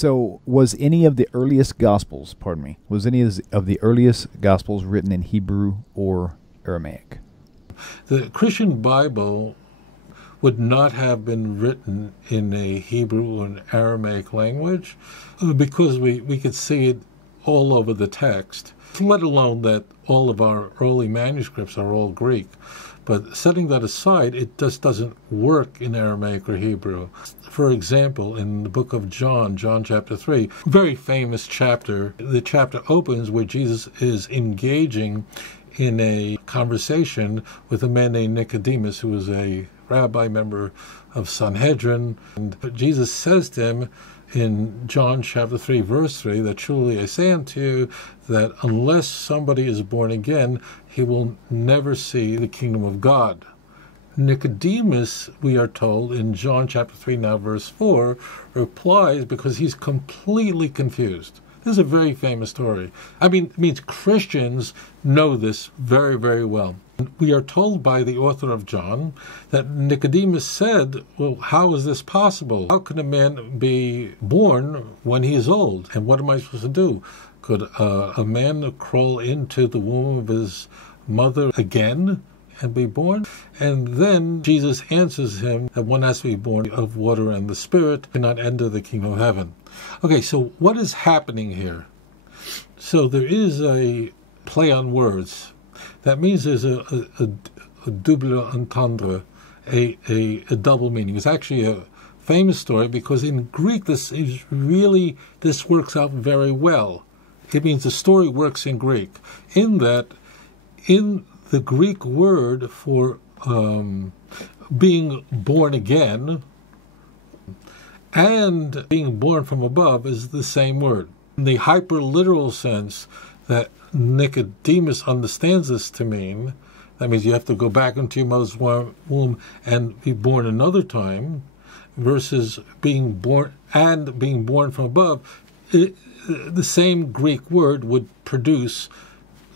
So, was any of the earliest Gospels, was any of the earliest Gospels written in Hebrew or Aramaic? The Christian Bible would not have been written in a Hebrew or an Aramaic language because we could see it all over the text, let alone that all of our early manuscripts are all Greek. But setting that aside, it just doesn't work in Aramaic or Hebrew. For example, in the book of John chapter 3, very famous chapter, the chapter opens where Jesus is engaging in a conversation with a man named Nicodemus, who was a rabbi member of Sanhedrin. And Jesus says to him in John chapter 3, verse 3, that truly I say unto you that unless somebody is born again, he will never see the kingdom of God. Nicodemus, we are told in John chapter 3, now verse 4, replies because he's completely confused. This is a very famous story. It means Christians know this very, very well. We are told by the author of John that Nicodemus said, well, how is this possible? How can a man be born when he is old? And what am I supposed to do? Could a man crawl into the womb of his mother again and be born? And then Jesus answers him that one has to be born of water and the Spirit, cannot enter the kingdom of heaven. Okay, so what is happening here? So there is a play on words. That means there's a double entendre, a double meaning. It's actually a famous story because in Greek this works out very well. It means the story works in Greek, in that in the Greek word for being born again and being born from above is the same word. In the hyper-literal sense that Nicodemus understands this to mean, that means you have to go back into your mother's womb and be born another time, versus being born from above, the same Greek word would produce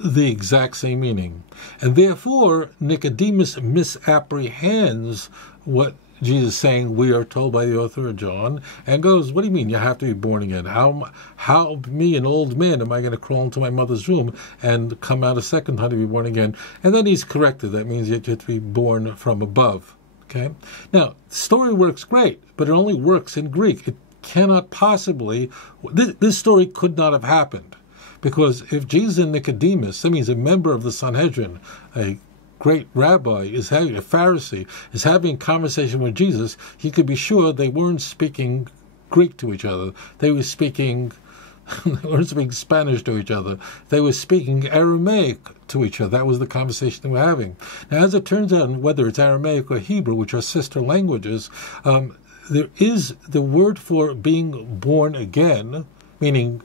the exact same meaning. And therefore, Nicodemus misapprehends what Jesus is saying, we are told by the author of John, and goes, what do you mean you have to be born again? How me, an old man, am I going to crawl into my mother's womb and come out a second time to be born again? And then he's corrected. That means you have to be born from above. Okay? Now, the story works great, but it only works in Greek. It cannot possibly, this story could not have happened. Because if Jesus and Nicodemus, that means a member of the Sanhedrin, a great rabbi, a Pharisee, is having a conversation with Jesus, he could be sure they weren't speaking Greek to each other. They were speaking Spanish to each other. They were speaking Aramaic to each other. That was the conversation they were having. Now, as it turns out, whether it's Aramaic or Hebrew, which are sister languages, there is the word for being born again, meaning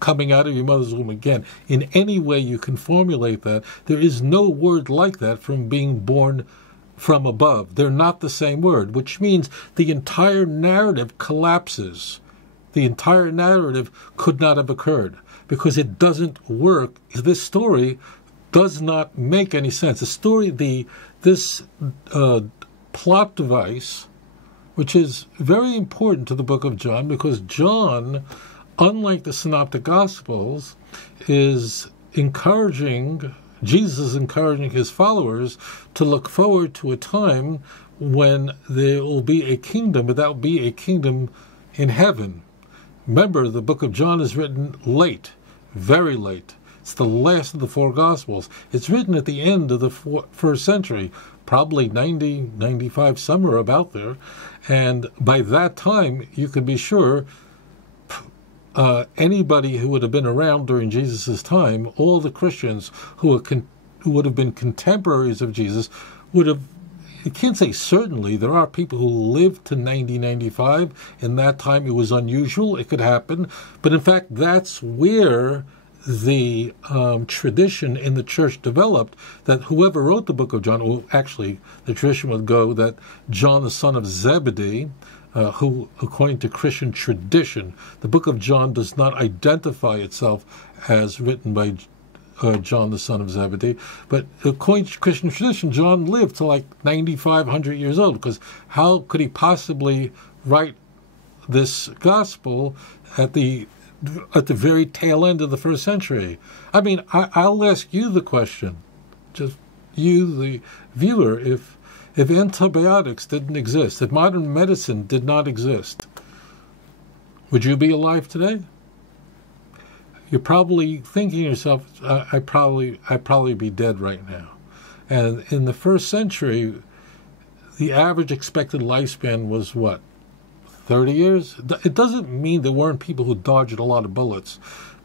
coming out of your mother's womb again. In any way you can formulate that, there is no word like that from being born from above. They're not the same word, which means the entire narrative collapses. The entire narrative could not have occurred because it doesn't work. This story does not make any sense. The story, this plot device, which is very important to the book of John, because John, unlike the Synoptic Gospels, is encouraging, Jesus is encouraging his followers to look forward to a time when there will be a kingdom, but that will be a kingdom in heaven. Remember, the book of John is written late, very late. It's the last of the four Gospels. It's written at the end of the first century, probably 90, 95, somewhere about there. And by that time, you could be sure anybody who would have been around during Jesus' time, all the Christians who would have been contemporaries of Jesus, would have, you can't say certainly, there are people who lived to 90, 95. In that time, it was unusual. It could happen. But in fact, that's where the tradition in the church developed, that whoever wrote the book of John, well, actually, the tradition would go that John, the son of Zebedee, who, according to Christian tradition, the book of John does not identify itself as written by John, the son of Zebedee, but according to Christian tradition, John lived to like 9,500 years old, because how could he possibly write this gospel at the very tail end of the first century. I mean, I'll ask you the question, just you, the viewer, if antibiotics didn't exist, if modern medicine did not exist, would you be alive today? You're probably thinking to yourself, I'd probably be dead right now. And in the first century, the average expected lifespan was what? 30 years? It doesn't mean there weren't people who dodged a lot of bullets,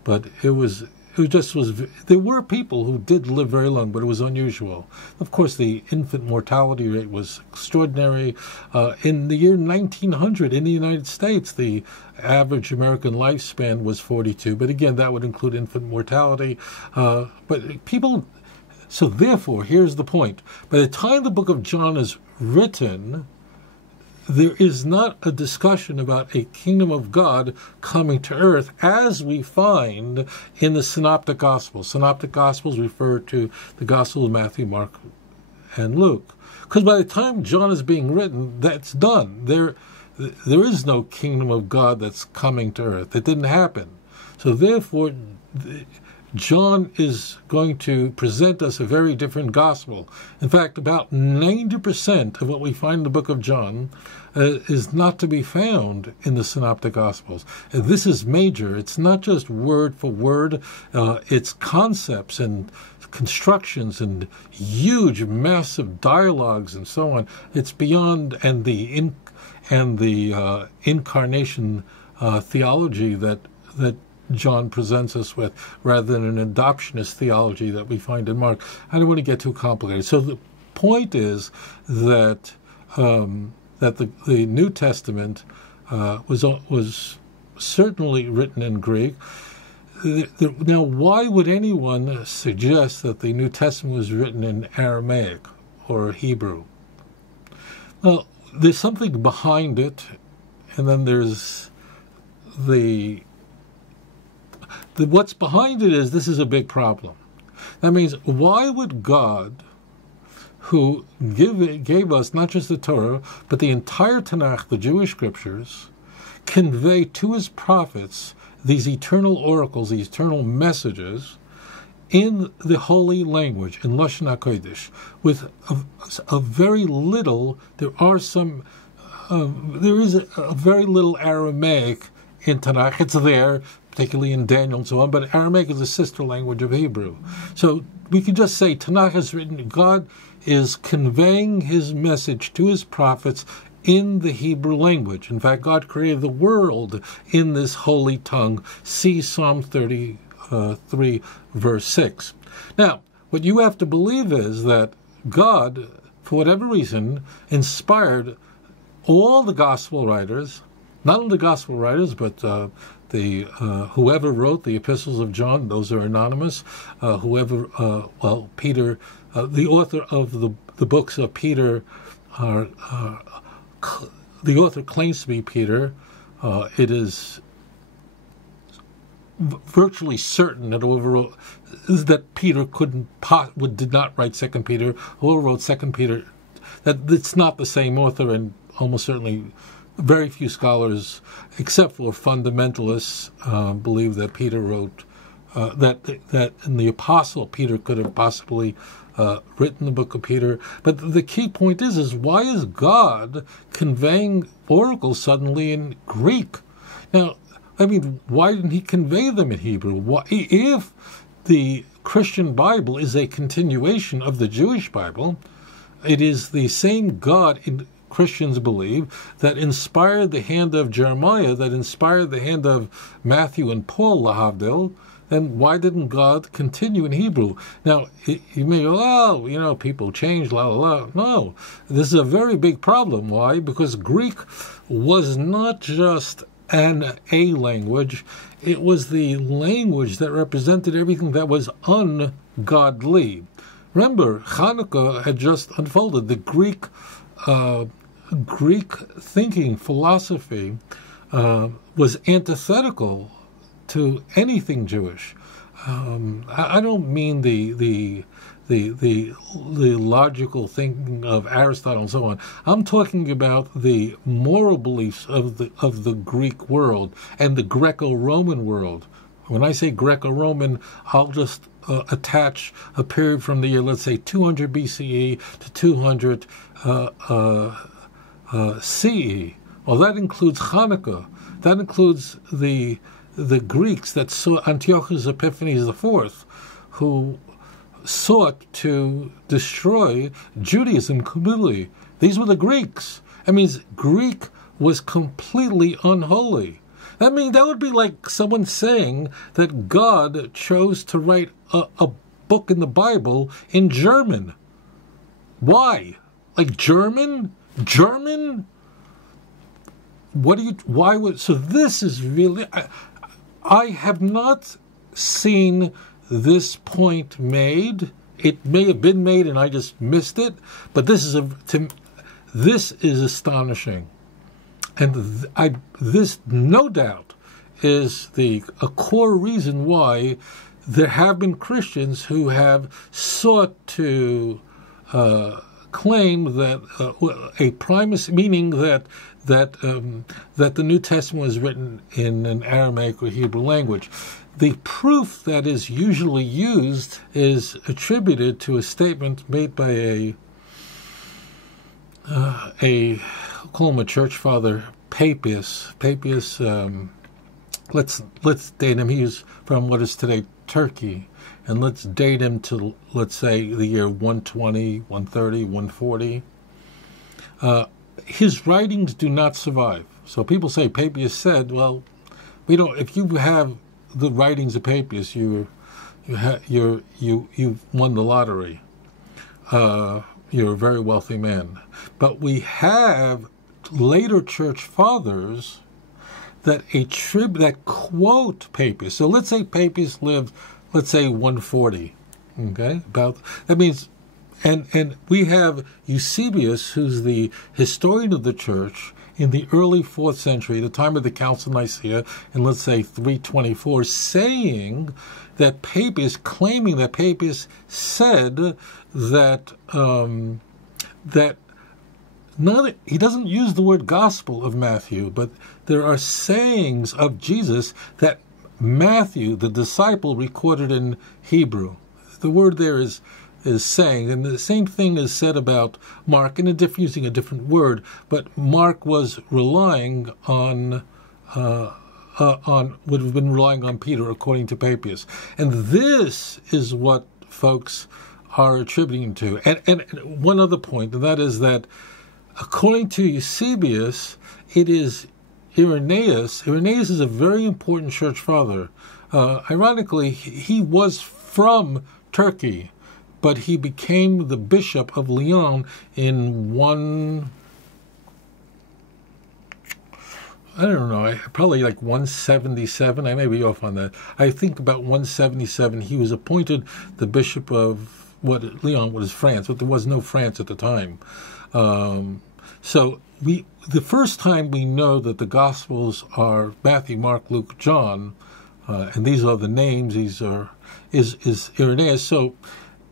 but there were people who did live very long, but it was unusual. Of course, the infant mortality rate was extraordinary. In the year 1900, in the United States, the average American lifespan was 42, but again, that would include infant mortality. So therefore, here's the point. By the time the book of John is written, there is not a discussion about a kingdom of God coming to earth as we find in the Synoptic Gospels. Synoptic Gospels refer to the Gospel of Matthew, Mark, and Luke. Because by the time John is being written, that's done. There is no kingdom of God that's coming to earth. It didn't happen. So therefore, John is going to present us a very different gospel. In fact, about 90% of what we find in the book of John is not to be found in the Synoptic Gospels. And this is major. It's not just word for word. It's concepts and constructions and huge, massive dialogues and so on. It's beyond, and the incarnation theology that John presents us with, rather than an adoptionist theology that we find in Mark. I don't want to get too complicated. So the point is that the New Testament was certainly written in Greek. Now, why would anyone suggest that the New Testament was written in Aramaic or Hebrew? Well, there's something behind it, and then there's what's behind it is this is a big problem. That means, why would God, who gave us not just the Torah, but the entire Tanakh, the Jewish scriptures, convey to his prophets these eternal oracles, these eternal messages, in the holy language, in Lashon HaKodesh, with a very little, there is a very little Aramaic in Tanakh. It's there, particularly in Daniel and so on, but Aramaic is a sister language of Hebrew. So we can just say Tanakh is written, God is conveying his message to his prophets in the Hebrew language. In fact, God created the world in this holy tongue. See Psalm 33, verse 6. Now, what you have to believe is that God, for whatever reason, inspired all the gospel writers, not only the gospel writers, but whoever wrote the epistles of John, those are anonymous. Peter, the author of the books of Peter, the author claims to be Peter. It is virtually certain that whoever wrote, that Peter did not write 2 Peter. Whoever wrote 2 Peter, that it's not the same author, and almost certainly very few scholars, except for fundamentalists, believe that Peter wrote that the apostle Peter could have possibly written the book of Peter. But the key point is why is God conveying oracles suddenly in Greek? Now, I mean, why didn't he convey them in Hebrew? Why, if the Christian Bible is a continuation of the Jewish Bible, it is the same God Christians believe that inspired the hand of Jeremiah, that inspired the hand of Matthew and Paul, lahavdil, then why didn't God continue in Hebrew? Now, you may go, oh, people change, la, la, la. No, this is a very big problem. Why? Because Greek was not just a language. It was the language that represented everything that was ungodly. Remember, Hanukkah had just unfolded. The Greek thinking philosophy was antithetical to anything Jewish. I don't mean the the logical thinking of Aristotle and so on. I'm talking about the moral beliefs of the Greek world and the Greco-Roman world. When I say Greco-Roman, I'll just attach a period from the year, let's say 200 BCE to 200 CE. Well, that includes Hanukkah. That includes the Greeks that saw Antiochus Epiphanes IV, who sought to destroy Judaism completely. These were the Greeks. That means Greek was completely unholy. That means that would be like someone saying that God chose to write a book in the Bible in German. Why? Like German? German? So this is really, I have not seen this point made. It may have been made and I just missed it, but this is astonishing. And this no doubt is a core reason why there have been Christians who have sought to claim that a primacy, meaning that the New Testament was written in an Aramaic or Hebrew language. The proof that is usually used is attributed to a statement made by call him a church father, Papias. Papias, let's date him. He's from what is today Turkey, and let's date him to, let's say, the year 120, 130, 140. His writings do not survive. So people say Papias said, well, we don't. If you have the writings of Papias, you've won the lottery. You're a very wealthy man. But we have later church fathers that quote Papias. So let's say Papias lived, let's say 140. Okay, that means, and we have Eusebius, who's the historian of the church in the early 4th century, the time of the Council of Nicaea, in let's say 324, saying that Papias, claiming that Papias said that he doesn't use the word gospel of Matthew, but there are sayings of Jesus that Matthew, the disciple, recorded in Hebrew. The word there is saying, and the same thing is said about Mark, using a different word, but Mark was relying on would have been relying on Peter, according to Papias. And this is what folks are attributing to. And one other point, and that is that according to Eusebius, it is Irenaeus. Irenaeus is a very important church father. Ironically, he was from Turkey, but he became the bishop of Lyon in probably like 177. I may be off on that. I think about 177. He was appointed the bishop of Lyon, what is France, but there was no France at the time. So the first time we know that the Gospels are Matthew, Mark, Luke, John, and these are the names. Is Irenaeus. So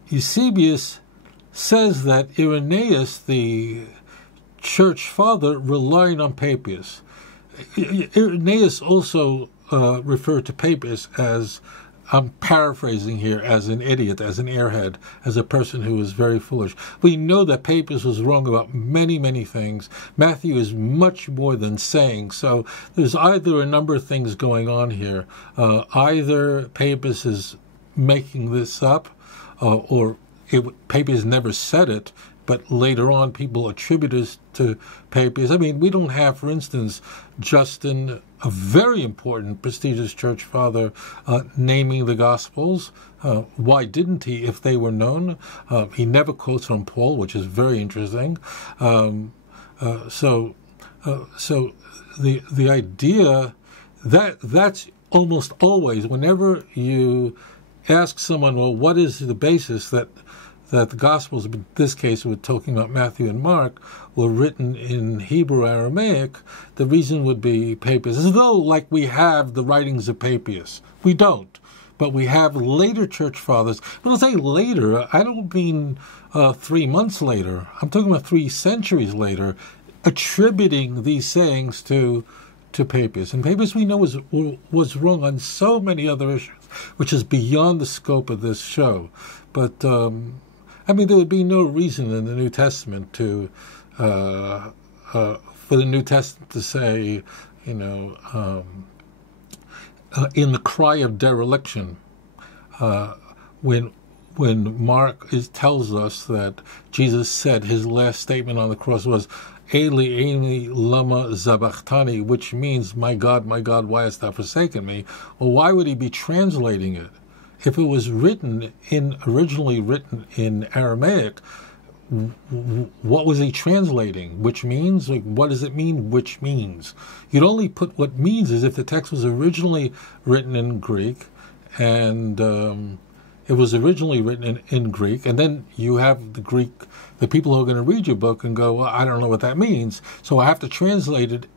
Eusebius says that Irenaeus, the church father, relied on Papias. Irenaeus also referred to Papias as, I'm paraphrasing here, as an idiot, as an airhead, as a person who was very foolish. We know that Papias was wrong about many, many things. Matthew is much more than saying. So there's either a number of things going on here. Either Papias is making this up, or Papias never said it, but later on people attribute it to Papias. I mean, we don't have, for instance, Justin, a very important, prestigious church father, naming the Gospels. Why didn't he if they were known? He never quotes from Paul, which is very interesting. So the idea that's almost always, whenever you ask someone, well, what is the basis that the Gospels, in this case we're talking about Matthew and Mark, were written in Hebrew Aramaic, the reason would be Papias. As though like we have the writings of Papias. We don't. But we have later church fathers. When I say later, I don't mean 3 months later. I'm talking about 3 centuries later, attributing these sayings to Papias. And Papias, we know, was wrong on so many other issues, which is beyond the scope of this show. But, there would be no reason in the New Testament for the New Testament to say, in the cry of dereliction, when Mark tells us that Jesus said his last statement on the cross was, Eli, Eli, lama sabachthani, which means, my God, why hast thou forsaken me? Well, why would he be translating it? If it was originally written in Aramaic, what was he translating? Which means? Like, what does it mean, which means? You'd only put what means is if the text was originally written in Greek, and it was originally written in Greek, and then you have the people who are going to read your book and go, well, I don't know what that means, so I have to translate it.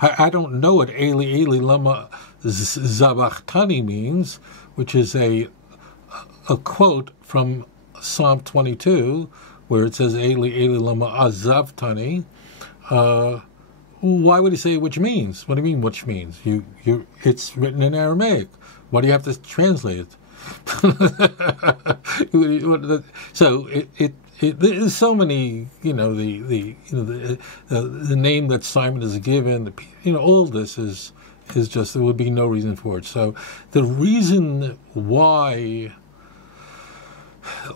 I don't know what Eli, Eli, lama sabachthani means, which is a quote from Psalm 22, where it says, Eli, Eli, lama azavtani. Why would he say which means? What do you mean, which means? It's written in Aramaic. Why do you have to translate it? So there's so many, the name that Simon is given, all this is just, there would be no reason for it. So the reason why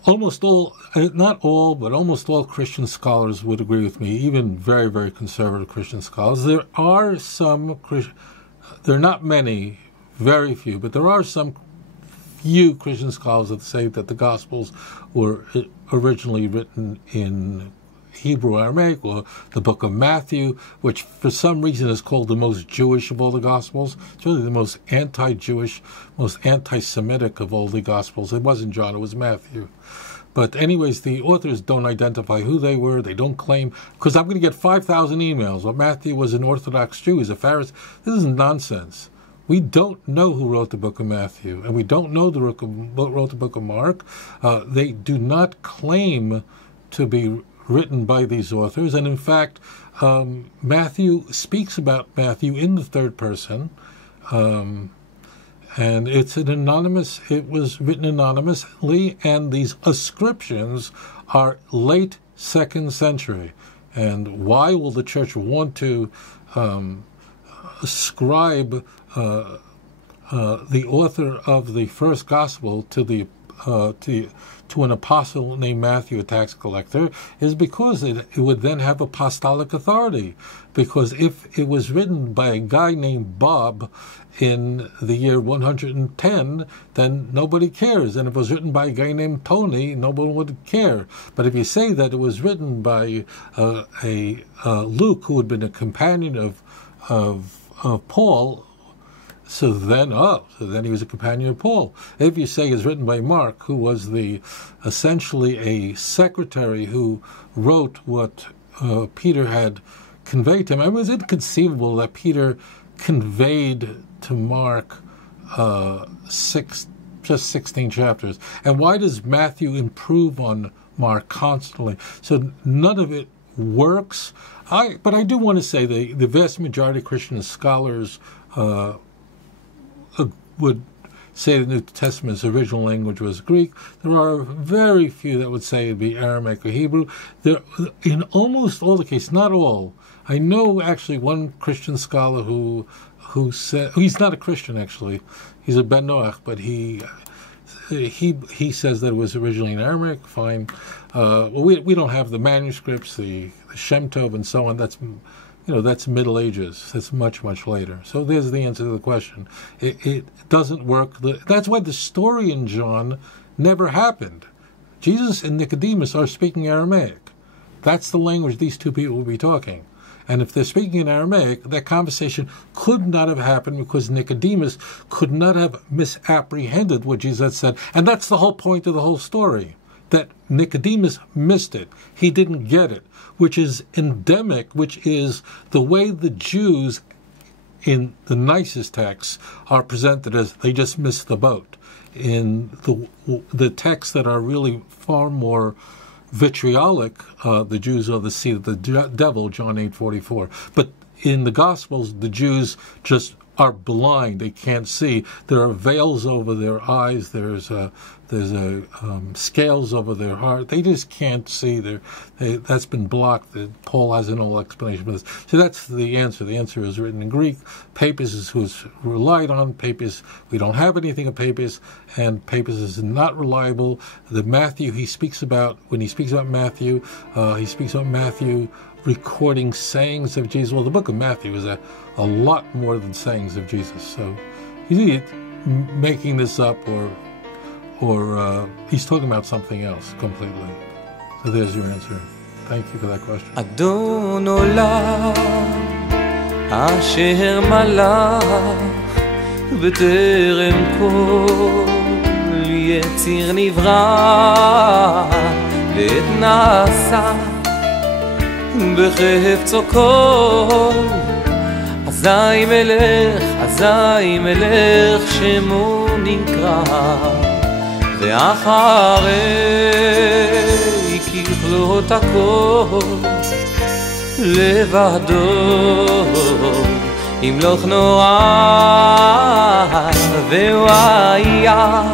almost all, not all, but almost all Christian scholars would agree with me, even very, very conservative Christian scholars. There are some, there are not many, very few, but there are some few Christian scholars that say that the Gospels were originally written in Hebrew Aramaic, or the book of Matthew, which for some reason is called the most Jewish of all the Gospels. It's really the most anti-Jewish, most anti-Semitic of all the Gospels. It wasn't John, it was Matthew. But anyways, the authors don't identify who they were. They don't claim, because I'm going to get 5,000 emails. Well, Matthew was an Orthodox Jew. He's a Pharisee. This is nonsense. We don't know who wrote the book of Matthew, and we don't know who wrote the book of Mark. They do not claim to be written by these authors, and in fact, Matthew speaks about Matthew in the third person, and it was written anonymously, and these ascriptions are late 2nd century. And why will the church want to ascribe the author of the first gospel to an apostle named Matthew, a tax collector, is because it would then have apostolic authority. Because if it was written by a guy named Bob in the year 110, then nobody cares. And if it was written by a guy named Tony, nobody would care. But if you say that it was written by Luke, who had been a companion of Paul, so then he was a companion of Paul. If you say it's written by Mark, who was essentially a secretary who wrote what Peter had conveyed to him. It was inconceivable that Peter conveyed to Mark just 16 chapters. And why does Matthew improve on Mark constantly? So none of it works. But I do want to say the vast majority of Christian scholars would say the New Testament's original language was Greek. There are very few that would say it'd be Aramaic or Hebrew. In almost all the cases, not all. I know actually one Christian scholar who said, he's not a Christian actually, he's a Ben Noach, but he says that it was originally in Aramaic. Fine. We don't have the manuscripts, the Shem Tov and so on. That's Middle Ages. That's much, much later. So there's the answer to the question. It doesn't work. That's why the story in John never happened. Jesus and Nicodemus are speaking Aramaic. That's the language these two people will be talking. And if they're speaking in Aramaic, that conversation could not have happened because Nicodemus could not have misapprehended what Jesus said. And that's the whole point of the whole story, that Nicodemus missed it. He didn't get it, which is endemic, which is the way the Jews in the nicest texts are presented as they just missed the boat. In the texts that are really far more vitriolic, the Jews are the seed of the devil, John 8:44. But in the Gospels, the Jews just are blind; they can't see. There are veils over their eyes. There's scales over their heart. They just can't see. That's been blocked. Paul has an old explanation for this. So that's the answer. The answer is written in Greek. Papias is who's relied on. Papias, we don't have anything of Papias, and Papias is not reliable. The Matthew he speaks about, when he speaks about Matthew, he speaks about Matthew recording sayings of Jesus. Well, the book of Matthew is a lot more than sayings of Jesus. So he's making this up, or he's talking about something else completely. So there's your answer. Thank you for that question. אדון עולם אשר מלך בטרם כל יציר נברא ועת נעשה בחפצו כל אזי מלך שמו נקרא ואחרי ככלות הכל לבדו ימלוך נורא והוא היה